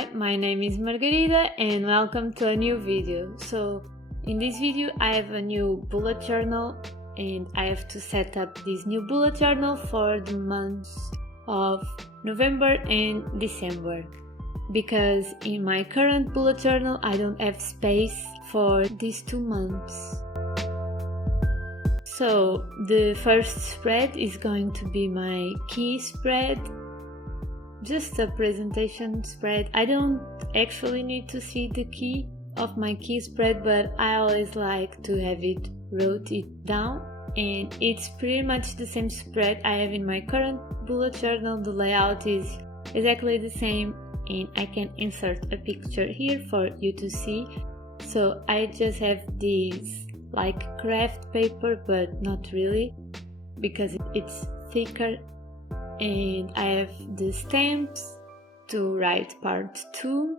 Hi, my name is Margarida and welcome to a new video. So in this video I have a new bullet journal and I have to set up this new bullet journal for the months of November and December, because in my current bullet journal I don't have space for these 2 months. So the first spread is going to be my key spread, just a presentation spread. I don't actually need to see the key of my key spread, but I always like to have it wrote it down, and it's pretty much the same spread I have in my current bullet journal. The layout is exactly the same and I can insert a picture here for you to see. So I just have these like craft paper, but not really because it's thicker, and I have the stamps to write part 2,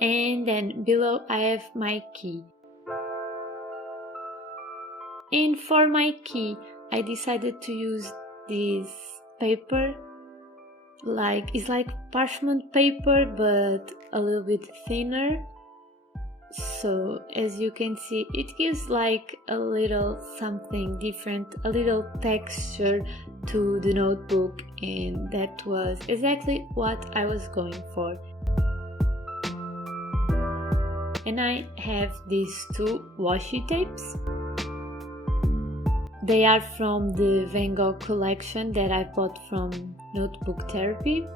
and then below I have my key. And for my key I decided to use this paper, it's like parchment paper but a little bit thinner. So as you can see, it gives like a little something different, a little texture to the notebook, and that was exactly what I was going for. And I have these 2 washi tapes. They are from the Van Gogh collection that I bought from Notebook Therapy,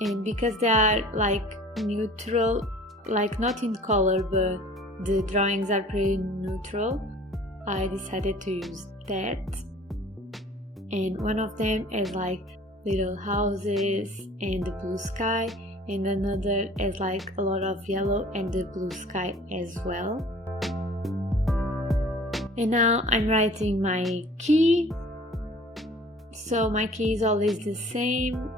and because they are like neutral, like not in color but the drawings are pretty neutral, I decided to use that. And one of them has like little houses and the blue sky, and another has like a lot of yellow and the blue sky as well. And now I'm writing my key. So my key is always the same,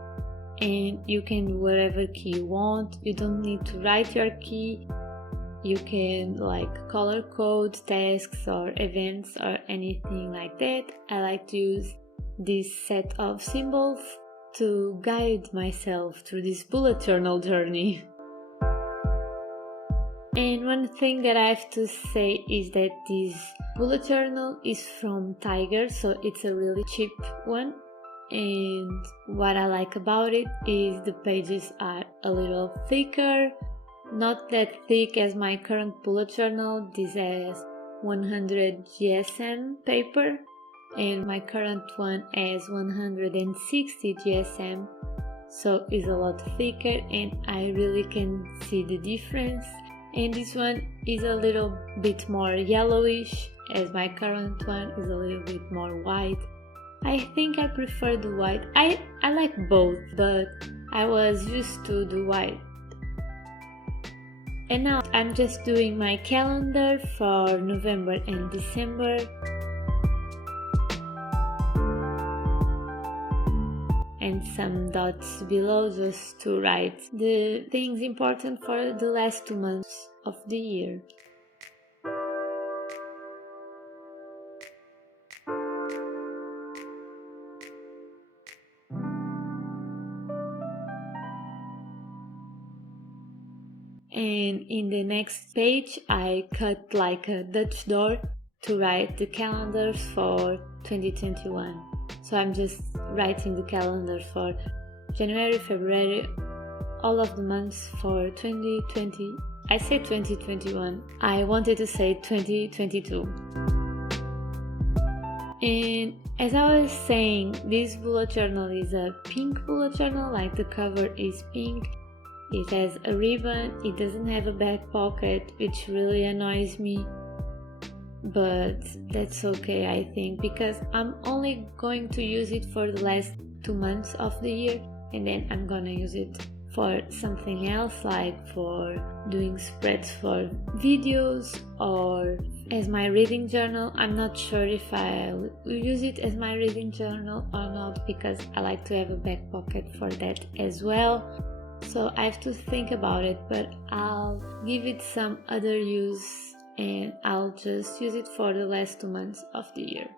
and you can do whatever key you want. You don't need to write your key. You can like color code tasks or events or anything like that. I like to use this set of symbols to guide myself through this bullet journal journey. And one thing that I have to say is that this bullet journal is from Tiger, so it's a really cheap one. And what I like about it is the pages are a little thicker, not that thick as my current bullet journal. This has 100 GSM paper and my current one has 160 GSM, so it's a lot thicker and I really can see the difference. And this one is a little bit more yellowish, as my current one is a little bit more white. I think I prefer the white. I like both, but I was used to the white. And now I'm just doing my calendar for November and December. And some dots below just to write the things important for the last 2 months of the year. And in the next page I cut like a Dutch door to write the calendars for 2021. So I'm just writing the calendar for January, February, all of the months for 2020. I said 2021. I wanted to say 2022. And as I was saying, this bullet journal is a pink bullet journal, like the cover is pink. It has a ribbon, it doesn't have a back pocket, which really annoys me. But that's okay, I think, because I'm only going to use it for the last 2 months of the year, and then I'm gonna use it for something else, like for doing spreads for videos or as my reading journal. I'm not sure if I'll use it as my reading journal or not, because I like to have a back pocket for that as well. So I have to think about it, but I'll give it some other use and I'll just use it for the last 2 months of the year.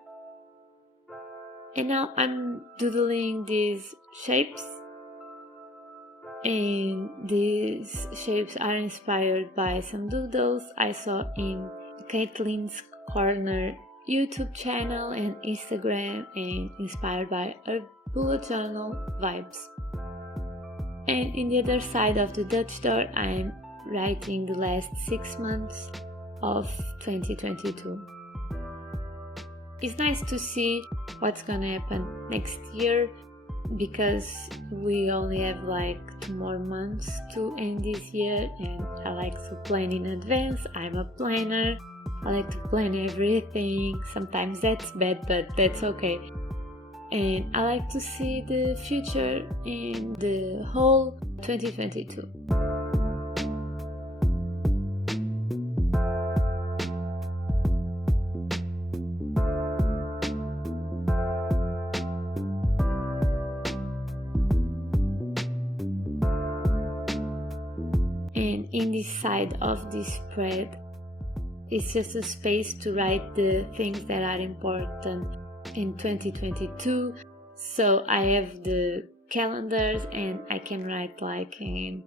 And now I'm doodling these shapes And these shapes are inspired by some doodles I saw in Caitlin's Corner YouTube channel and Instagram, and inspired by her bullet journal vibes. And in the other side of the Dutch door, I'm writing the last 6 months of 2022. It's nice to see what's gonna happen next year, because we only have like 2 more months to end this year, and I like to plan in advance. I'm a planner. I like to plan everything. Sometimes that's bad, but that's okay. And I like to see the future in the whole 2022. And in this side of this spread, it's just a space to write the things that are important in 2022. So I have the calendars, and I can write like in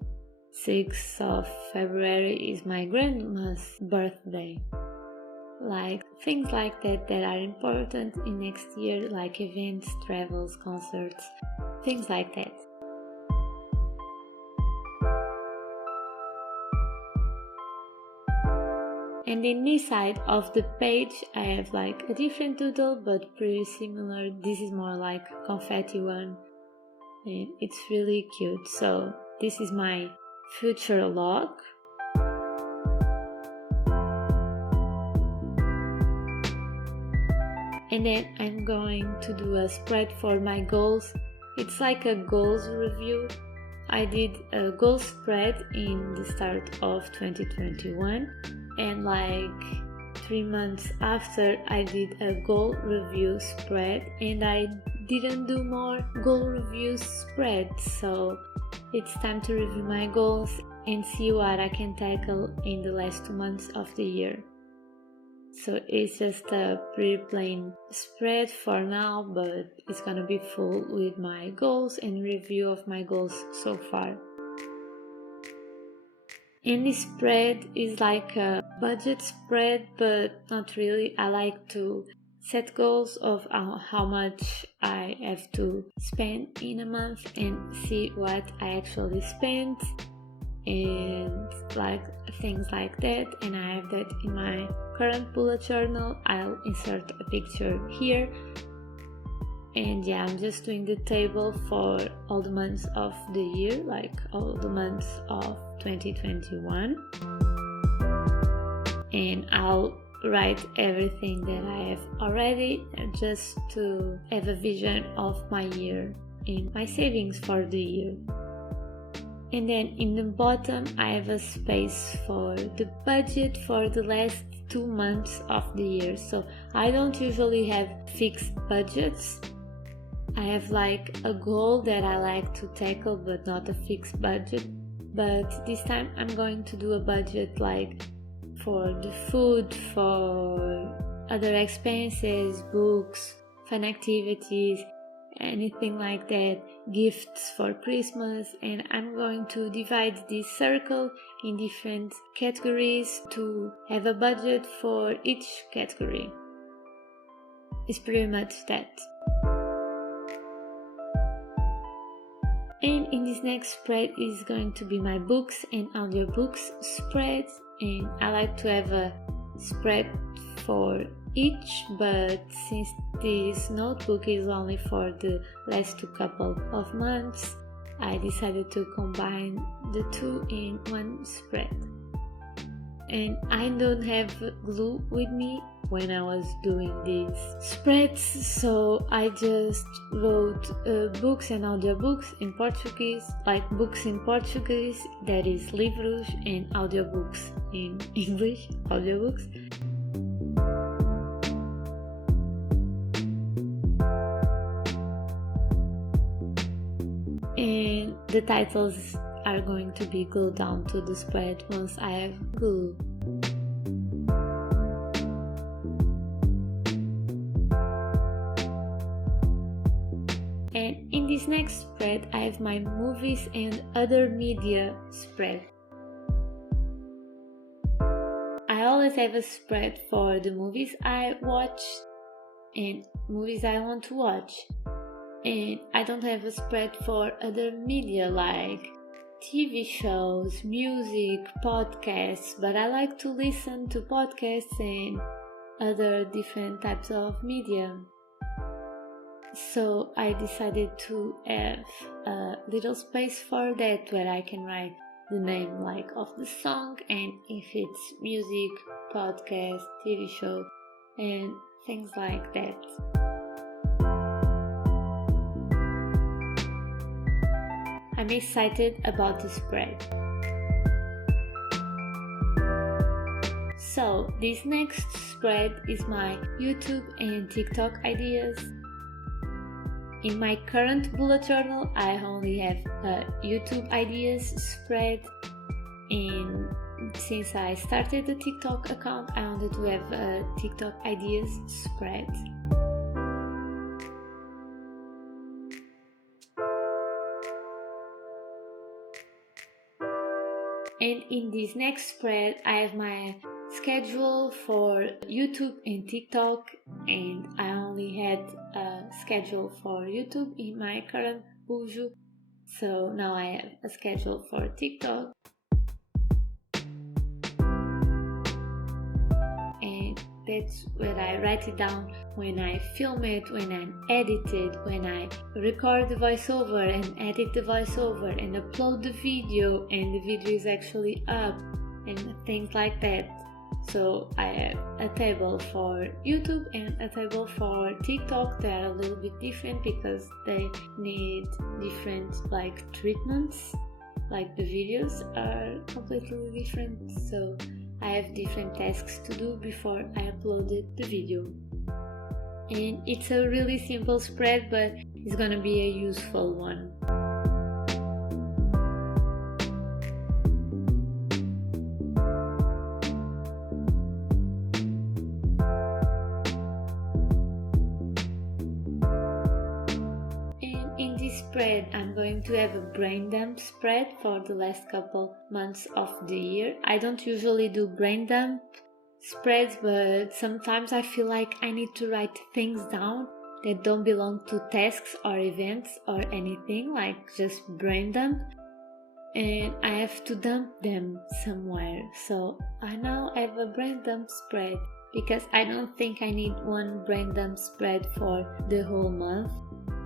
6th of February is my grandma's birthday. Like things like that are important in next year, like events, travels, concerts, things like that. And in this side of the page, I have like a different doodle, but pretty similar. This is more like a confetti one, and it's really cute. So this is my future log. And then I'm going to do a spread for my goals. It's like a goals review. I did a goal spread in the start of 2021, and like 3 months after, I did a goal review spread, and I didn't do more goal review spreads. So it's time to review my goals and see what I can tackle in the last 2 months of the year. So it's just a pretty plain spread for now, but it's gonna be full with my goals and review of my goals so far. And this spread is like a budget spread, but not really. I like to set goals of how much I have to spend in a month and see what I actually spent, and like things like that. And I have that in my current bullet journal. I'll insert a picture here. And yeah, I'm just doing the table for all the months of the year, like all the months of 2021. And I'll write everything that I have already, just to have a vision of my year and my savings for the year. And then in the bottom, I have a space for the budget for the last 2 months of the year. So I don't usually have fixed budgets. I have like a goal that I like to tackle, but not a fixed budget. But this time I'm going to do a budget like for the food, for other expenses, books, fun activities, anything like that, gifts for Christmas. And I'm going to divide this circle in different categories to have a budget for each category. It's pretty much that. And in this next spread is going to be my books and audiobooks spread, and I like to have a spread for each, but since this notebook is only for the last couple of months, I decided to combine the two in one spread. And I don't have glue with me when I was doing these spreads, so I just wrote books and audiobooks in Portuguese, like books in Portuguese, that is livros, and audiobooks in English, audiobooks. And the titles are going to be glued down to the spread once I have glue. And in this this next spread, I have my movies and other media spread. I always have a spread for the movies I watch and movies I want to watch. And I don't have a spread for other media like TV shows, music, podcasts, but I like to listen to podcasts and other different types of media. So I decided to have a little space for that where I can write the name like of the song and if it's music, podcast, TV show and things like that. I'm excited about this spread. So this next spread is my YouTube and TikTok ideas. In my current bullet journal, I only have a YouTube ideas spread, and since I started the TikTok account, I wanted to have a TikTok ideas spread. And in this next spread, I have my schedule for YouTube and TikTok, and I only had a schedule for YouTube in my current bujo, so now I have a schedule for TikTok. And that's where I write it down when I film it, when I edit it, when I record the voiceover and edit the voiceover and upload the video and the video is actually up and things like that. So I have a table for YouTube and a table for TikTok. They are a little bit different because they need different treatments. Like the videos are completely different. So I have different tasks to do before I uploaded the video. And it's a really simple spread, but it's gonna be a useful one. In this spread, I'm going to have a brain dump spread for the last couple months of the year. I don't usually do brain dump spreads, but sometimes I feel like I need to write things down that don't belong to tasks or events or anything, like just brain dump, and I have to dump them somewhere. So I now have a brain dump spread because I don't think I need one brain dump spread for the whole month.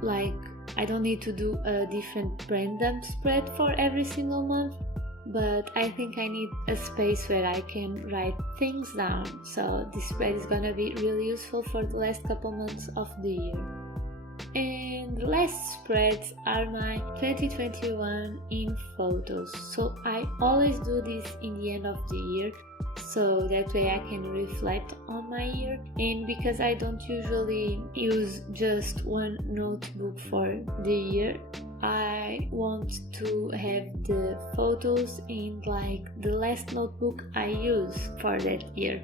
Like, I don't need to do a different brain dump spread for every single month, but I think I need a space where I can write things down. So this spread is gonna be really useful for the last couple months of the year. And the last spreads are my 2021 in photos. So I always do this in the end of the year, so that way I can reflect on my year. And because I don't usually use just one notebook for the year, I want to have the photos in the last notebook I use for that year.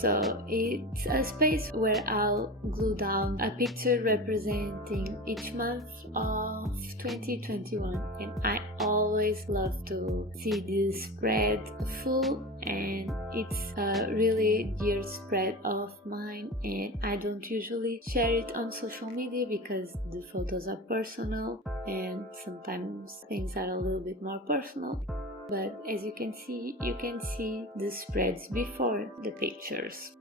So it's a space where I'll glue down a picture representing each month of 2021, and I always love to see this spread full, and it's a really dear spread of mine, and I don't usually share it on social media because the photos are personal and sometimes things are a little bit more personal. But as you can see the spreads before the pictures.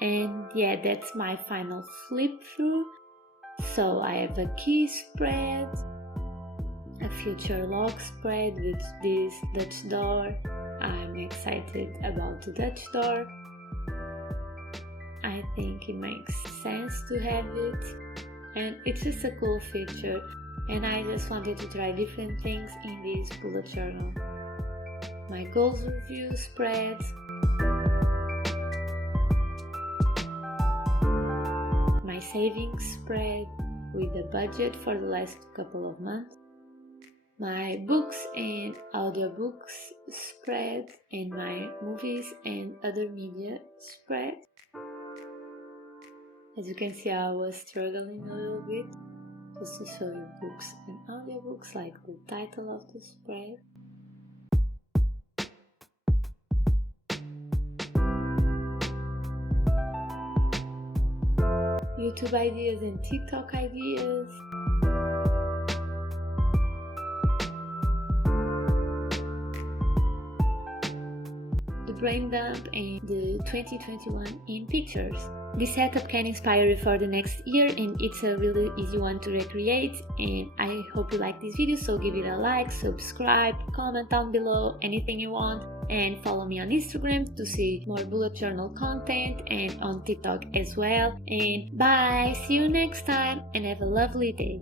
And yeah, that's my final flip through. So I have a key spread, a future log spread with this Dutch door. I'm excited about the Dutch door. I think it makes sense to have it, and it's just a cool feature, and I just wanted to try different things in this bullet journal. My goals review spread, my savings spread with the budget for the last couple of months, my books and audiobooks spread, and my movies and other media spread. As you can see, I was struggling a little bit just to show you books and audiobooks, like the title of the spread. YouTube ideas and TikTok ideas. The brain dump and the 2021 in pictures. This setup can inspire you for the next year, and it's a really easy one to recreate, and I hope you like this video, so give it a like, subscribe, comment down below anything you want, and follow me on Instagram to see more bullet journal content, and on TikTok as well. And bye, see you next time, and have a lovely day.